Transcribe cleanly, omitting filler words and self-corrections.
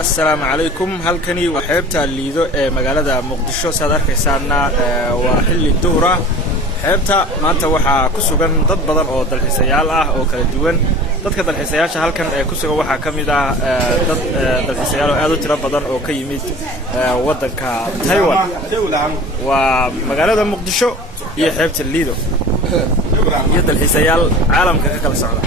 السلام عليكم. halkani waa xeebta liido ee magaalada Muqdisho saad arkaysaana waa xilli duhur ah. xeebta maanta waxa ku sugan dad badan oo dalxiisayaal ah oo kala duwan. dadka dalxiisayaasha halkan ee ku sugan waxa kamid ah dad dalxiisayaal oo aad u tiro badan oo ka yimid wadanka Taiwan. waa magaalada Muqdisho iyo xeebta liido iyo dalxiisayaal caalamka ka kala socda.